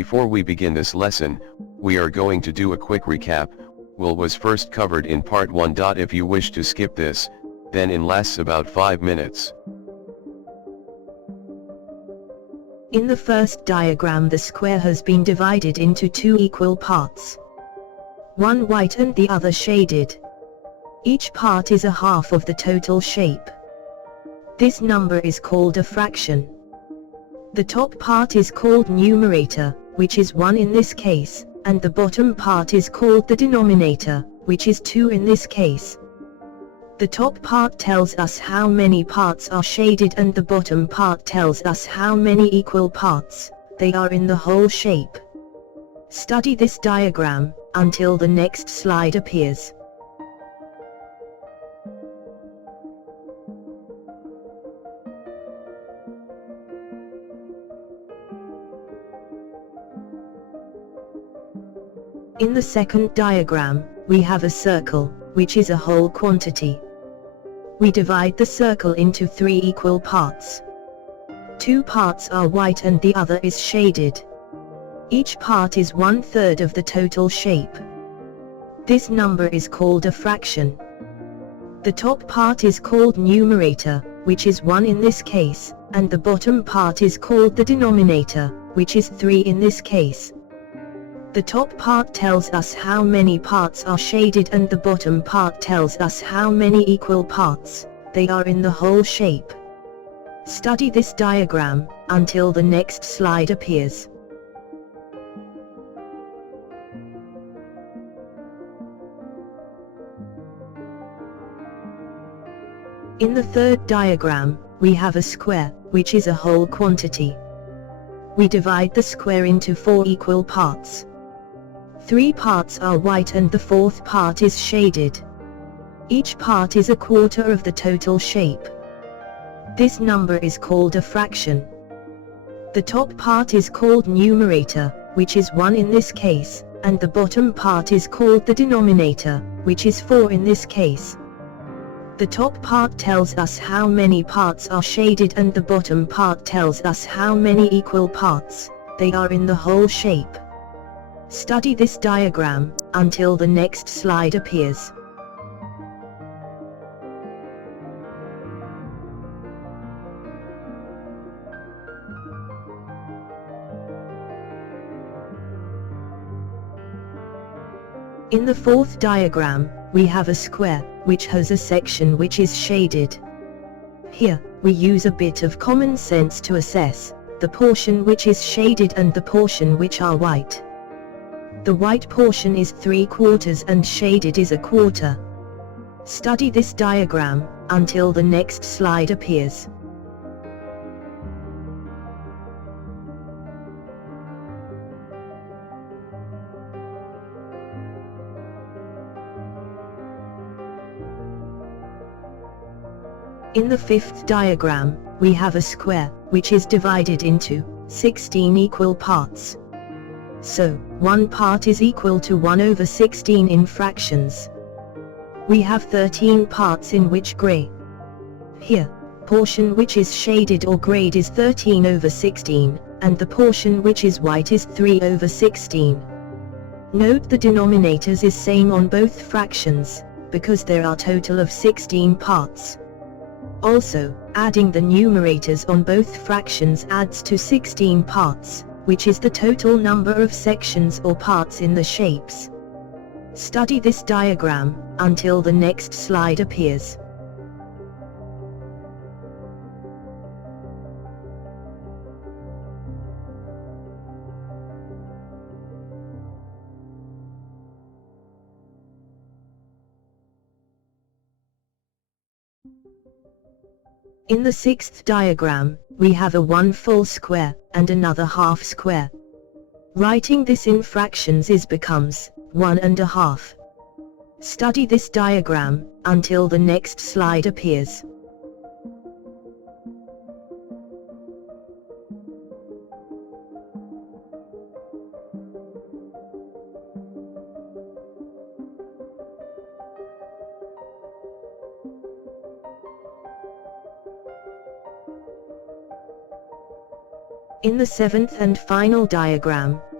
Before we begin this lesson, we are going to do a quick recap. Will was first covered in part 1. If you wish to skip this, then it lasts about 5 minutes. In the first diagram, the square has been divided into two equal parts. One white and the other shaded. Each part is a half of the total shape. This number is called a fraction. The top part is called numerator, which is 1 in this case, and the bottom part is called the denominator, which is 2 in this case. The top part tells us how many parts are shaded and the bottom part tells us how many equal parts they are in the whole shape. Study this diagram until the next slide appears. In the second diagram, we have a circle, which is a whole quantity. We divide the circle into 3 equal parts. 2 parts are white and the other is shaded. Each part is 1/3 of the total shape. This number is called a fraction. The top part is called numerator, which is 1 in this case, and the bottom part is called the denominator, which is 3 in this case. The top part tells us how many parts are shaded and the bottom part tells us how many equal parts they are in the whole shape. Study this diagram until the next slide appears. In the third diagram, we have a square, which is a whole quantity. We divide the square into 4 equal parts. 3 parts are white and the 4th part is shaded. Each part is 1/4 of the total shape. This number is called a fraction. The top part is called numerator, which is 1 in this case, and the bottom part is called the denominator, which is 4 in this case. The top part tells us how many parts are shaded and the bottom part tells us how many equal parts they are in the whole shape. Study this diagram until the next slide appears. In the fourth diagram, we have a square, which has a section which is shaded. Here, we use a bit of common sense to assess the portion which is shaded and the portion which are white. The white portion is 3/4 and shaded is 1/4. Study this diagram until the next slide appears. In the fifth diagram, we have a square, which is divided into 16 equal parts. So, 1 part is equal to 1/16 in fractions. We have 13 parts in which gray. Here, portion which is shaded or grayed is 13/16, and the portion which is white is 3/16. Note the denominators is same on both fractions, because there are total of 16 parts. Also, adding the numerators on both fractions adds to 16 parts, which is the total number of sections or parts in the shapes. Study this diagram until the next slide appears. In the sixth diagram, we have a 1 full square and another half square. Writing this in fractions becomes 1/2. Study this diagram until the next slide appears. In the seventh and final diagram,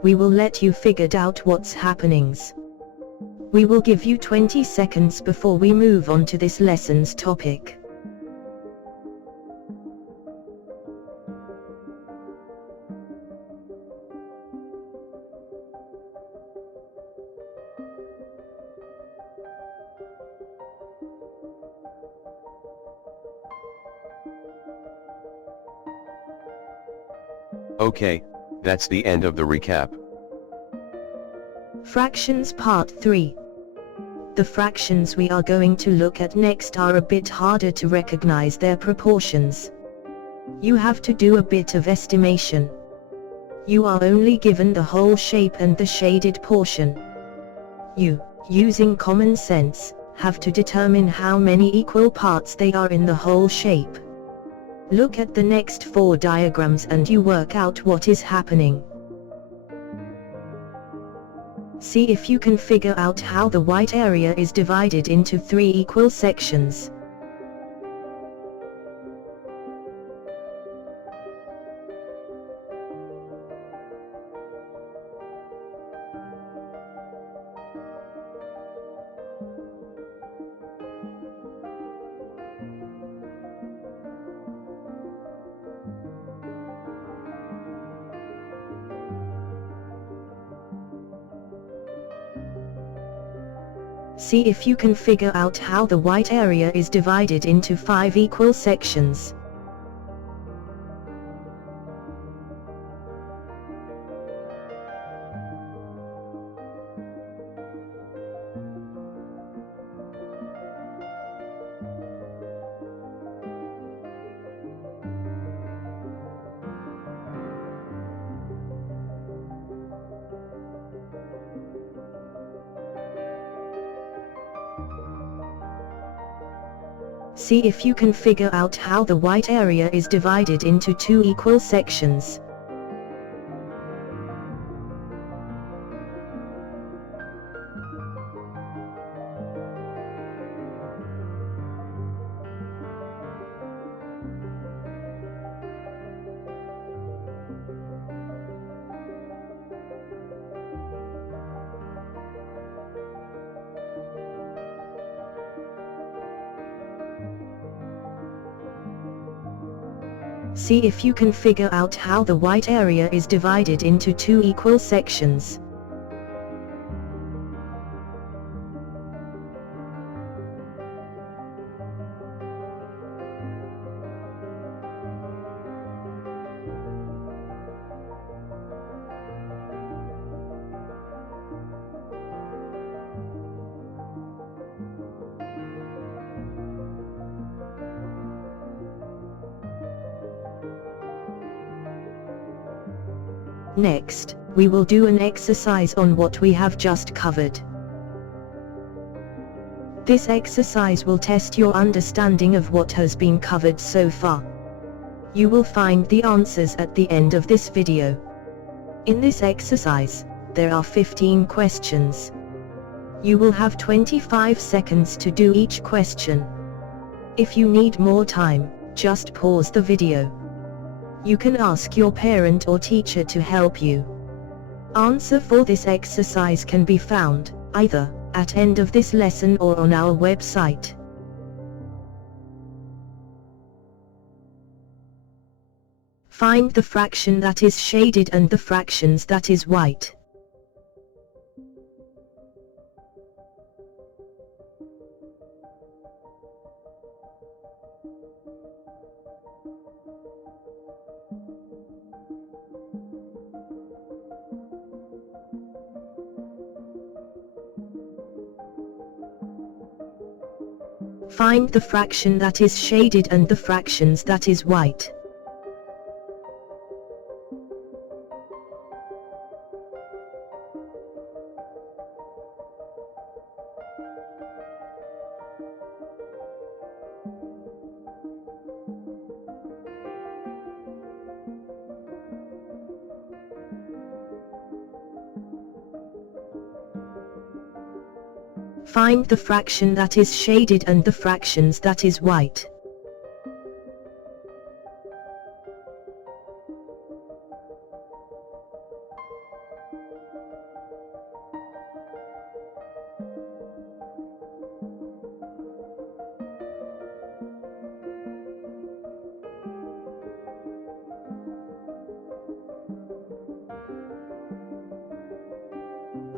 we will let you figured out what's happenings. We will give you 20 seconds before we move on to this lesson's topic. Okay, that's the end of the recap. Fractions Part 3. The fractions we are going to look at next are a bit harder to recognize their proportions. You have to do a bit of estimation. You are only given the whole shape and the shaded portion. You, using common sense, have to determine how many equal parts they are in the whole shape. Look at the next 4 diagrams and you work out what is happening. See if you can figure out how the white area is divided into 3 equal sections. See if you can figure out how the white area is divided into 5 equal sections. See if you can figure out how the white area is divided into 2 equal sections. See if you can figure out how the white area is divided into 2 equal sections. Next, we will do an exercise on what we have just covered. This exercise will test your understanding of what has been covered so far. You will find the answers at the end of this video. In this exercise, there are 15 questions. You will have 25 seconds to do each question. If you need more time, just pause the video. You can ask your parent or teacher to help you. Answer for this exercise can be found, either, at end of this lesson or on our website. Find the fraction that is shaded and the fractions that is white. Find the fraction that is shaded and the fractions that is white. Find the fraction that is shaded and the fractions that is white.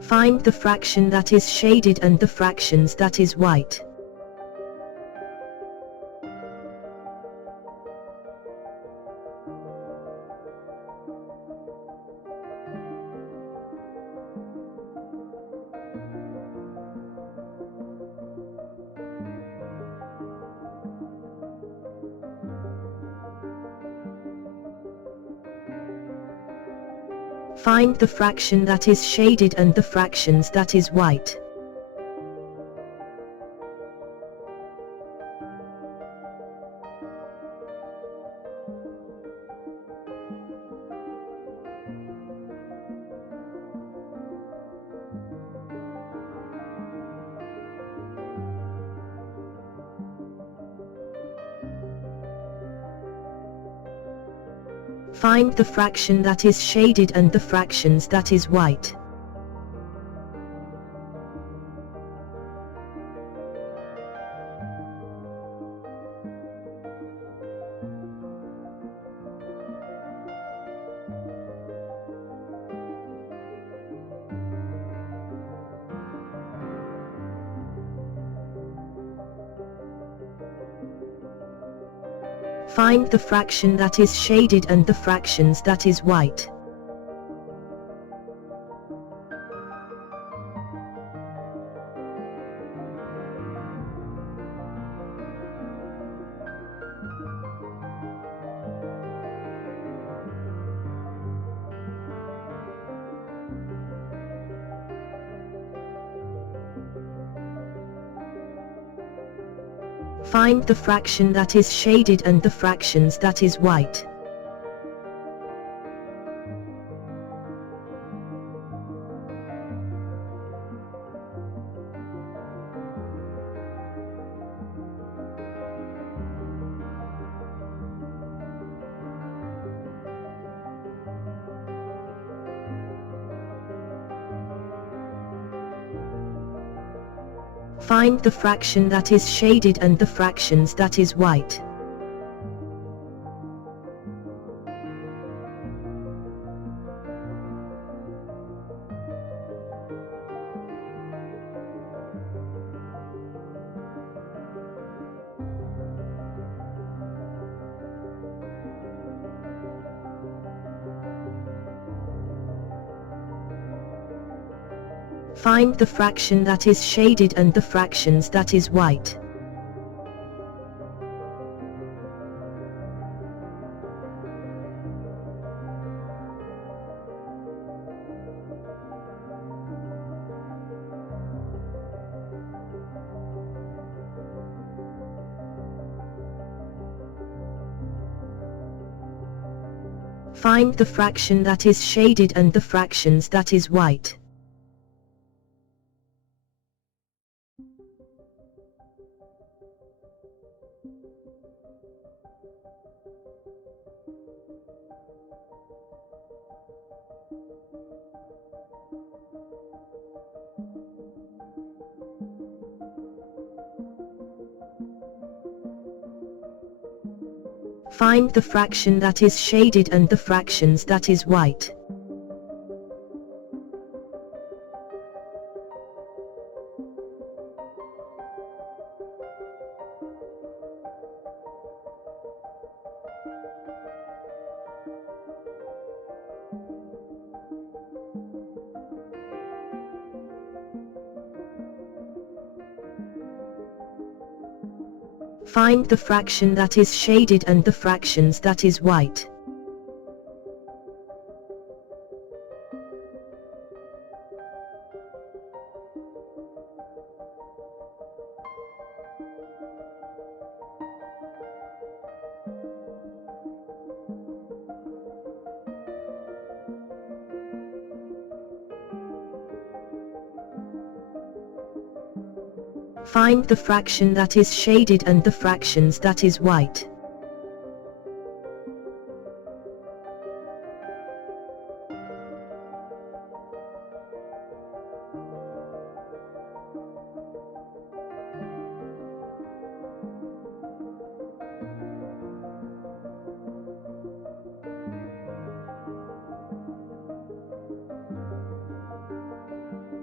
Find the fraction that is shaded and the fractions that is white. Find the fraction that is shaded and the fractions that is white. Find the fraction that is shaded and the fractions that is white. Find the fraction that is shaded and the fractions that is white. Find the fraction that is shaded and the fractions that is white. Find the fraction that is shaded and the fractions that is white. Find the fraction that is shaded and the fractions that is white. Find the fraction that is shaded and the fractions that is white. Find the fraction that is shaded and the fractions that is white. Find the fraction that is shaded and the fractions that is white. Find the fraction that is shaded and the fractions that is white.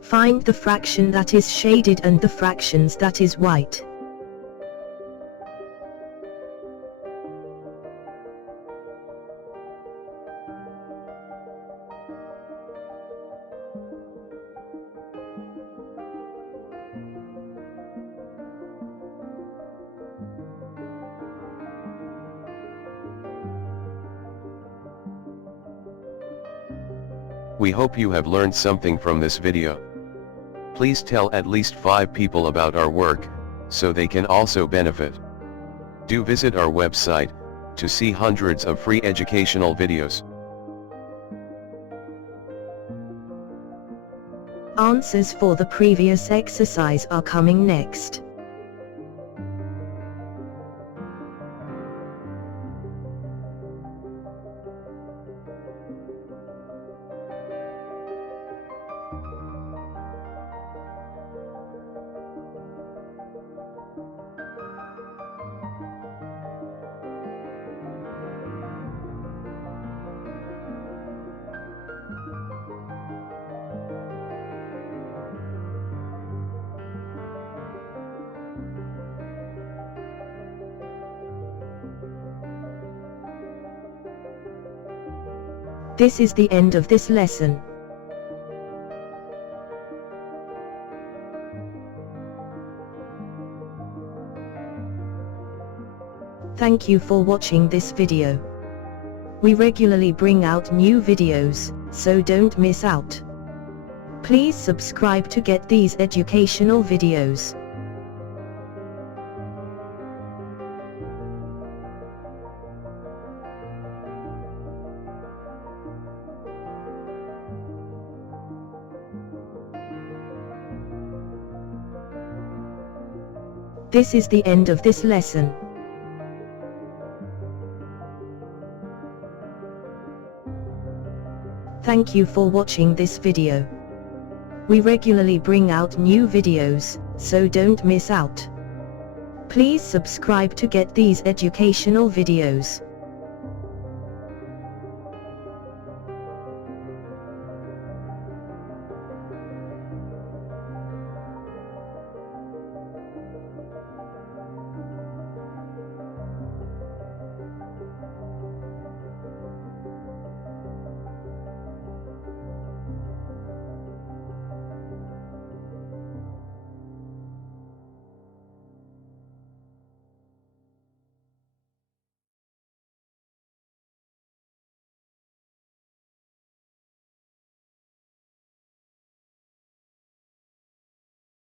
Find the fraction that is shaded and the fractions that is white. We hope you have learned something from this video. Please tell at least 5 people about our work, so they can also benefit. Do visit our website, to see hundreds of free educational videos. Answers for the previous exercise are coming next. This is the end of this lesson. Thank you for watching this video. We regularly bring out new videos, so don't miss out. Please subscribe to get these educational videos. This is the end of this lesson. Thank you for watching this video. We regularly bring out new videos, so don't miss out. Please subscribe to get these educational videos.